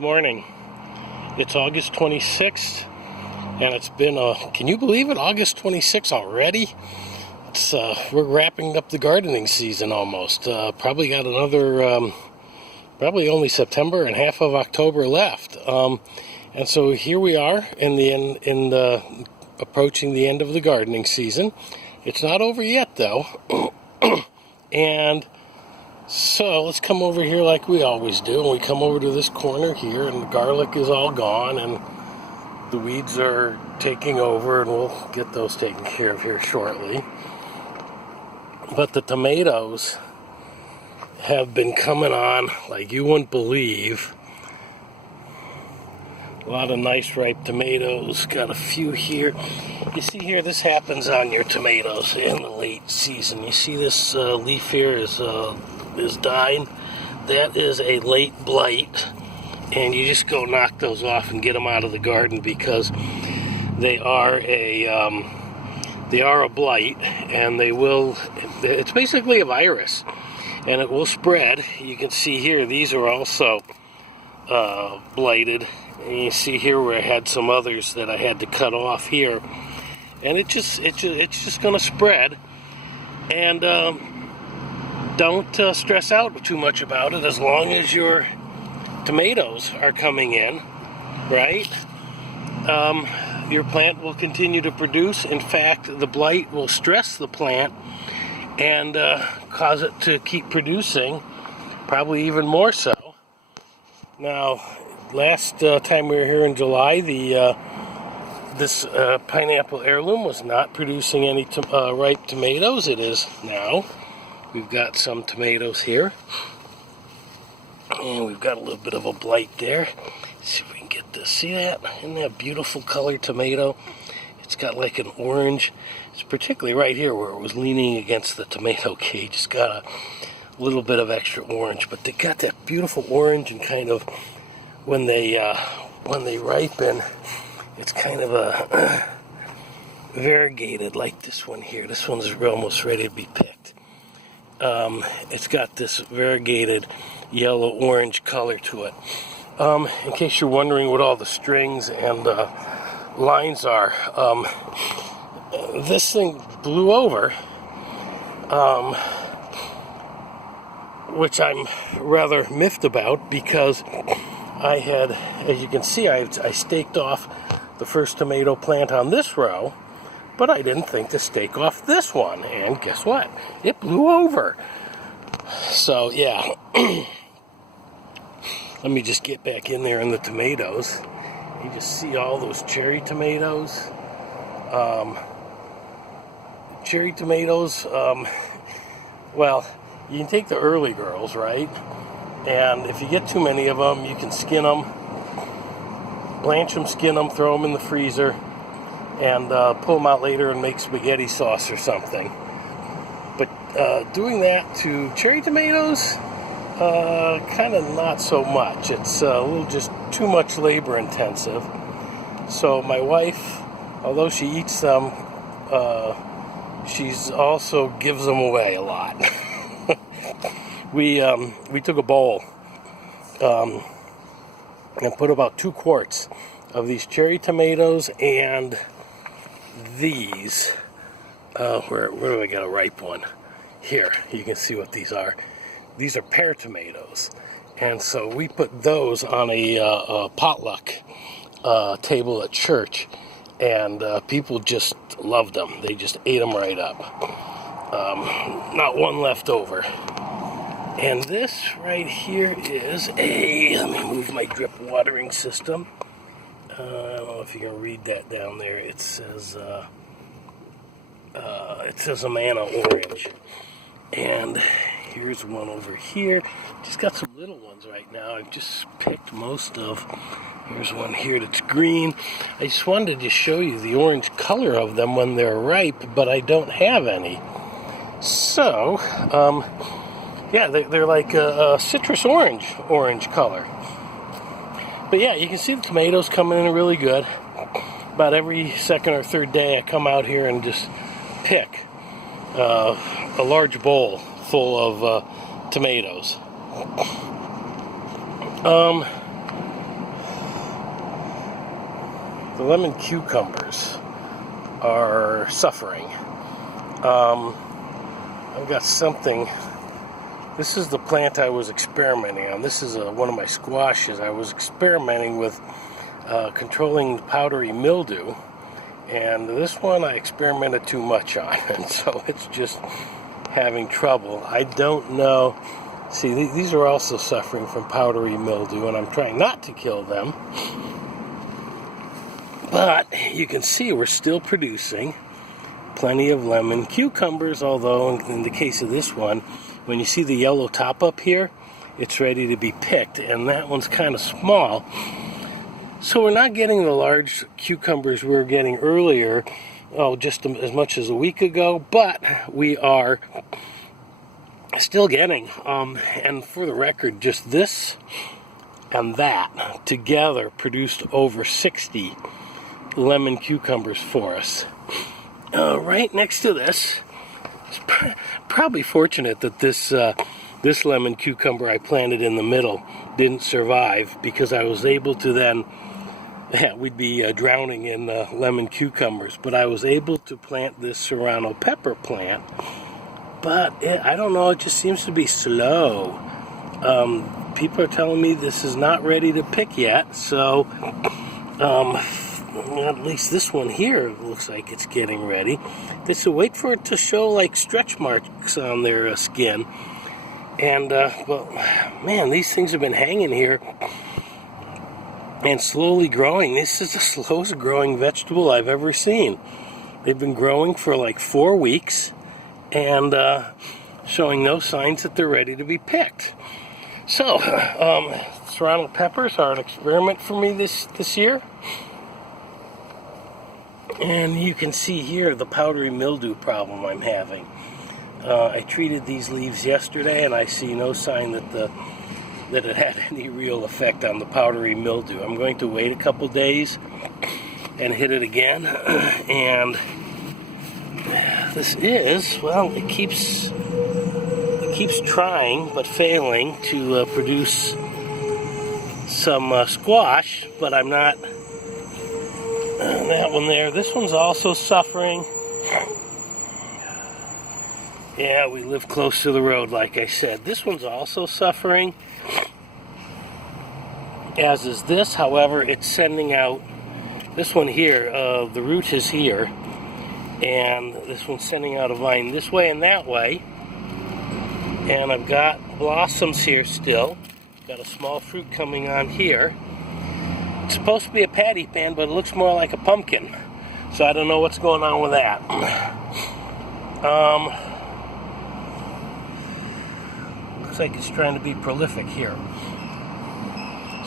Morning. It's August 26th, and it's been can you believe it? August 26th already? It's we're wrapping up the gardening season almost. Probably got another probably only September and half of October left. And so here we are in the approaching the end of the gardening season. It's not over yet though. And so let's come over here like we always do, and we come over to this corner here, and the garlic is all gone, and the weeds are taking over, and we'll get those taken care of here shortly. But the tomatoes have been coming on like you wouldn't believe. A lot of nice ripe tomatoes. Got a few here. You see here, this happens on your tomatoes in the late season. You see this leaf here is dying. That is a late blight, and you just go knock those off and get them out of the garden because they are a blight, and they will. It's basically a virus, and it will spread. You can see here these are also blighted, and you see here where I had some others that I had to cut off here, and it's just going to spread. And don't stress out too much about it as long as your tomatoes are coming in, right? Your plant will continue to produce. In fact, the blight will stress the plant and cause it to keep producing, probably even more so. Now, last time we were here in July, this pineapple heirloom was not producing any ripe tomatoes. It is now. We've got some tomatoes here, and we've got a little bit of a blight there. Let's see if we can get this. See that? Isn't that a beautiful colored tomato? It's got like an orange. It's particularly right here where it was leaning against the tomato cage. It's got a little bit of extra orange, but they got that beautiful orange, and kind of when they ripen, it's kind of a variegated, like this one here. This one's almost ready to be picked. It's got this variegated yellow-orange color to it. In case you're wondering what all the strings and lines are, this thing blew over, which I'm rather miffed about because I had, as you can see, I staked off the first tomato plant on this row, but I didn't think to stake off this one, and guess what? It blew over. So, yeah. Let me just get back in there in the tomatoes. You just see all those cherry tomatoes. Cherry tomatoes, well, you can take the early girls, right? And if you get too many of them, you can skin them, blanch them, skin them, throw them in the freezer, and pull them out later and make spaghetti sauce or something. But doing that to cherry tomatoes, kind of not so much. It's a little just too much labor intensive. So my wife, although she eats them, she's also gives them away a lot. We took a bowl and put about 2 quarts of these cherry tomatoes and these. Where do I got a ripe one? Here, you can see what these are. These are pear tomatoes, and so we put those on a potluck table at church, and people just loved them. They just ate them right up. Not one left over. And this right here is let me move my drip watering system. I don't know if you can read that down there. It says Amana Orange. And here's one over here. Just got some little ones right now. I've just picked most of. Here's one here that's green. I just wanted to show you the orange color of them when they're ripe, but I don't have any. So, yeah, they're like a citrus orange color. But yeah, you can see the tomatoes coming in really good. About every second or third day I come out here and just pick a large bowl full of tomatoes. the lemon cucumbers are suffering. I've got something. This is the plant I was experimenting on. This is one of my squashes. I was experimenting with controlling the powdery mildew, and this one I experimented too much on, and so it's just having trouble. I don't know. See, these are also suffering from powdery mildew, and I'm trying not to kill them. But you can see we're still producing plenty of lemon cucumbers, although in the case of this one, when you see the yellow top up here, it's ready to be picked, and that one's kind of small. So we're not getting the large cucumbers we were getting earlier, just as much as a week ago, but we are still getting, and for the record, just this and that together produced over 60 lemon cucumbers for us. Right next to this, it's probably fortunate that this lemon cucumber I planted in the middle didn't survive, because I was able to then, we'd be drowning in lemon cucumbers, but I was able to plant this serrano pepper plant, but I don't know, it just seems to be slow. People are telling me this is not ready to pick yet, so at least this one here looks like it's getting ready. They should wait for it to show like stretch marks on their skin. And, well, man, these things have been hanging here and slowly growing. This is the slowest growing vegetable I've ever seen. They've been growing for like 4 weeks and showing no signs that they're ready to be picked. So, serrano peppers are an experiment for me this year. And you can see here the powdery mildew problem I'm having. I treated these leaves yesterday, and I see no sign that it had any real effect on the powdery mildew. I'm going to wait a couple days and hit it again. And this is, well, it keeps trying but failing to produce some squash, but I'm not. That one there. This one's also suffering. Yeah, we live close to the road, like I said. This one's also suffering, as is this. However, it's sending out, this one here, the root is here, and this one's sending out a vine this way and that way. And I've got blossoms here still. Got a small fruit coming on here. It's supposed to be a patty pan, but it looks more like a pumpkin. So I don't know what's going on with that. Looks like it's trying to be prolific here.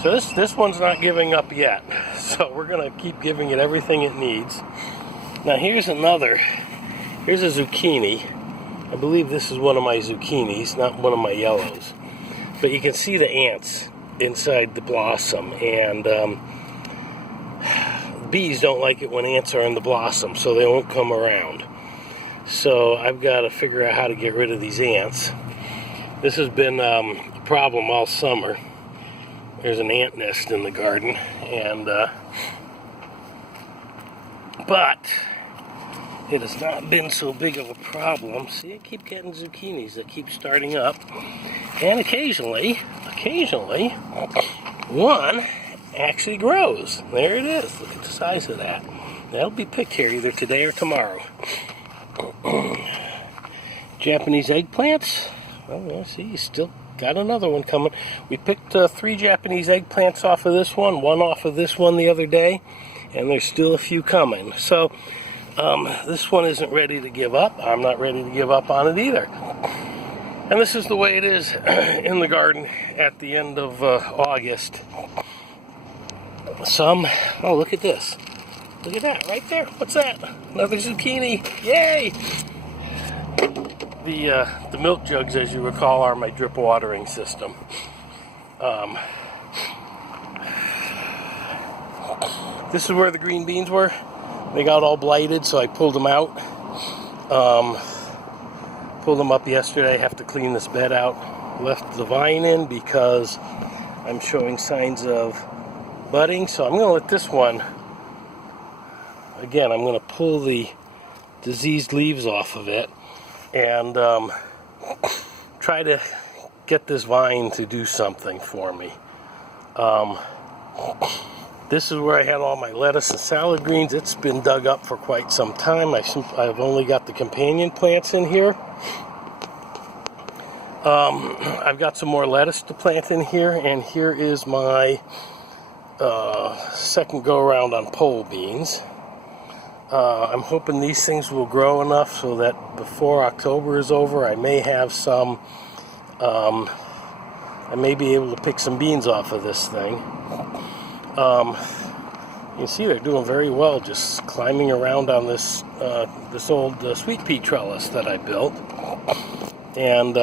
So this one's not giving up yet. So we're going to keep giving it everything it needs. Now here's a zucchini. I believe this is one of my zucchinis, not one of my yellows. But you can see the ants inside the blossom, and bees don't like it when ants are in the blossom, so they won't come around. So I've got to figure out how to get rid of these ants. This has been a problem all summer. There's an ant nest in the garden, and but it has not been so big of a problem. See, I keep getting zucchinis that keep starting up, and occasionally one actually grows. There it is. Look at the size of that. That'll be picked here either today or tomorrow. Japanese eggplants. Well, see, you still got another one coming. We picked 3 Japanese eggplants off of this one off of this one the other day, and there's still a few coming. So this one isn't ready to give up. I'm not ready to give up on it either. And this is the way it is in the garden at the end of August. Oh, look at this. Look at that right there. What's that? Another zucchini. Yay! The milk jugs, as you recall, are my drip watering system. This is where the green beans were. They got all blighted, so I pulled them out. Pulled them up yesterday. I have to clean this bed out. Left the vine in because I'm showing signs of budding, so I'm going to let this one again, I'm going to pull the diseased leaves off of it and try to get this vine to do something for me. This is where I had all my lettuce and salad greens. It's been dug up for quite some time. I've only got the companion plants in here. I've got some more lettuce to plant in here, and here is my second go around on pole beans. I'm hoping these things will grow enough so that before October is over, I may have some, I may be able to pick some beans off of this thing. You can see they're doing very well, just climbing around on this this old sweet pea trellis that I built, and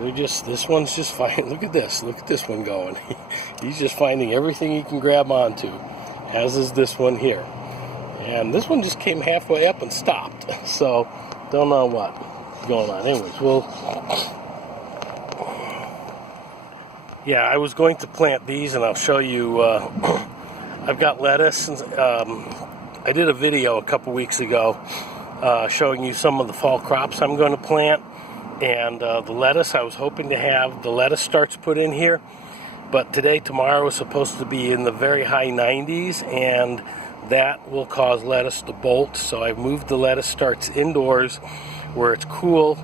this one's just fine. Look at this one going. He's just finding everything he can grab onto, as is this one here. And this one just came halfway up and stopped. So, don't know what's going on. Anyways, yeah, I was going to plant these, and I'll show you. I've got lettuce. And, I did a video a couple weeks ago showing you some of the fall crops I'm going to plant. And the lettuce, I was hoping to have the lettuce starts put in here. But today, tomorrow is supposed to be in the very high 90s, and that will cause lettuce to bolt. So I've moved the lettuce starts indoors where it's cool,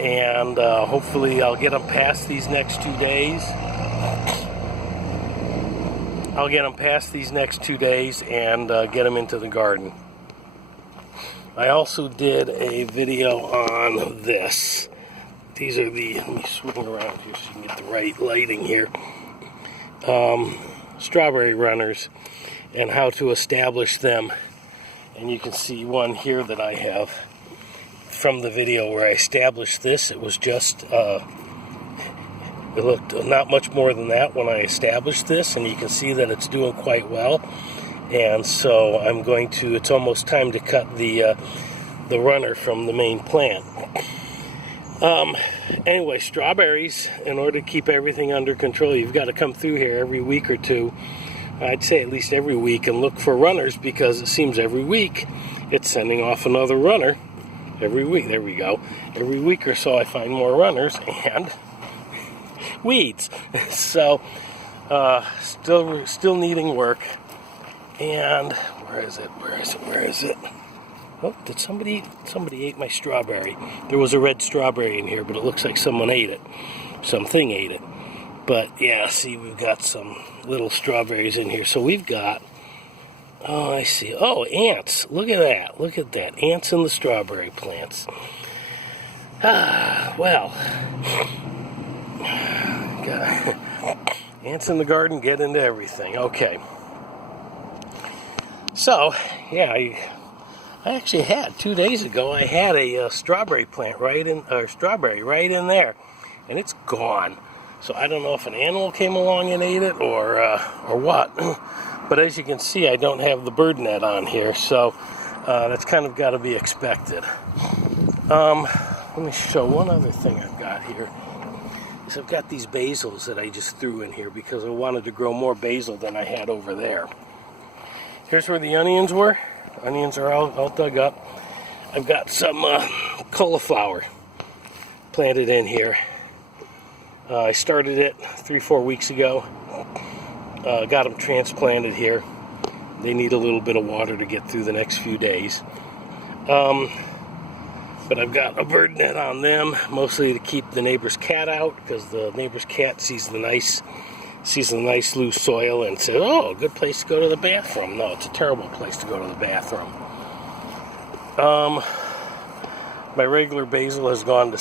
and hopefully I'll get them past these next 2 days. And get them into the garden. I also did a video on this. These are let me swing around here so you can get the right lighting here. Strawberry runners and how to establish them. And you can see one here that I have from the video where I established this. It was just, it looked not much more than that when I established this, and you can see that it's doing quite well. And so I'm going to, it's almost time to cut the runner from the main plant. Anyway, strawberries, in order to keep everything under control, you've got to come through here every week or two. I'd say at least every week, and look for runners, because it seems every week it's sending off another runner. Every week, there we go. Every week or so I find more runners and weeds. So, still needing work. And where is it? Oh, did somebody ate my strawberry? There was a red strawberry in here, but it looks like someone ate it. Something ate it. But yeah, see, we've got some little strawberries in here. So we've got, oh, I see. Oh, ants. Look at that. Ants in the strawberry plants. Well. Ants in the garden get into everything. Okay. So, yeah, I actually had 2 days ago. I had a strawberry plant right in there, and it's gone. So I don't know if an animal came along and ate it or what. But as you can see, I don't have the bird net on here, so that's kind of got to be expected. Let me show one other thing I've got here. Is I've got these basils that I just threw in here because I wanted to grow more basil than I had over there. Here's where the onions were. Onions are all dug up. I've got some cauliflower planted in here. I started it 3-4 weeks ago. Got them transplanted here. They need a little bit of water to get through the next few days. But I've got a bird net on them, mostly to keep the neighbor's cat out, because the neighbor's cat sees the nice loose soil and says, "Oh, a good place to go to the bathroom." No, it's a terrible place to go to the bathroom. My regular basil has gone to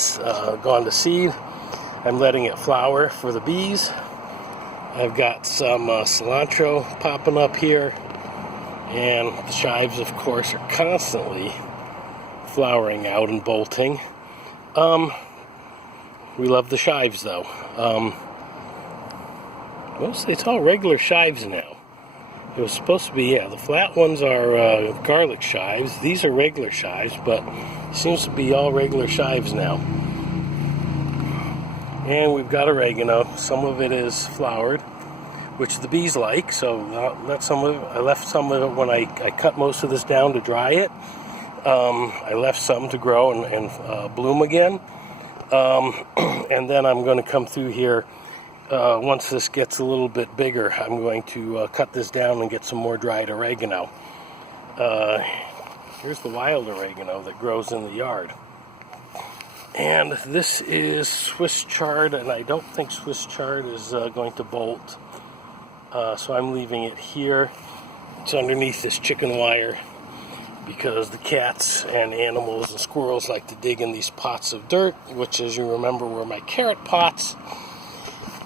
seed. I'm letting it flower for the bees. I've got some cilantro popping up here, and the chives, of course, are constantly flowering out and bolting. We love the chives, though. Mostly it's all regular chives now. It was supposed to be, the flat ones are garlic chives. These are regular chives, but it seems to be all regular chives now. And we've got oregano. Some of it is flowered. which the bees like. So I left some of it when I cut most of this down to dry it. I left some to grow and bloom again. And then I'm going to come through here. Once this gets a little bit bigger, I'm going to cut this down and get some more dried oregano. Here's the wild oregano that grows in the yard. And this is Swiss chard, and I don't think Swiss chard is going to bolt. So I'm leaving it here. It's underneath this chicken wire because the cats and animals and squirrels like to dig in these pots of dirt, which, as you remember, were my carrot pots.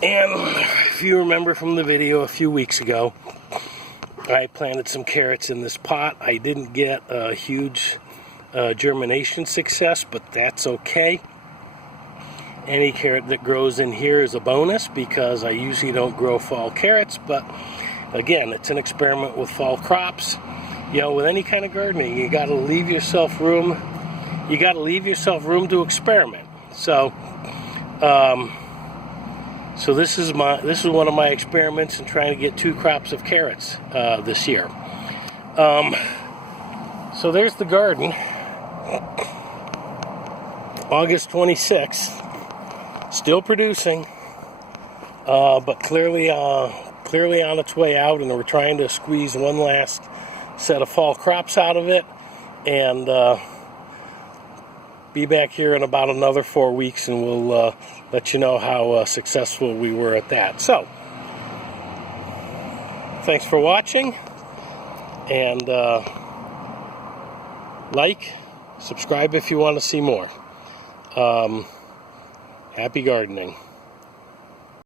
And if you remember from the video a few weeks ago, I planted some carrots in this pot. I didn't get a huge germination success, but that's okay. Any carrot that grows in here is a bonus because I usually don't grow fall carrots, but again, it's an experiment with fall crops. You know, with any kind of gardening, you got to leave yourself room. You got to leave yourself room to experiment. So, so this is one of my experiments in trying to get 2 crops of carrots this year. So there's the garden. August 26th, still producing, but clearly on its way out, and we're trying to squeeze one last set of fall crops out of it, and be back here in about another 4 weeks, and we'll let you know how successful we were at that. So, thanks for watching, and like, subscribe if you want to see more. Happy gardening.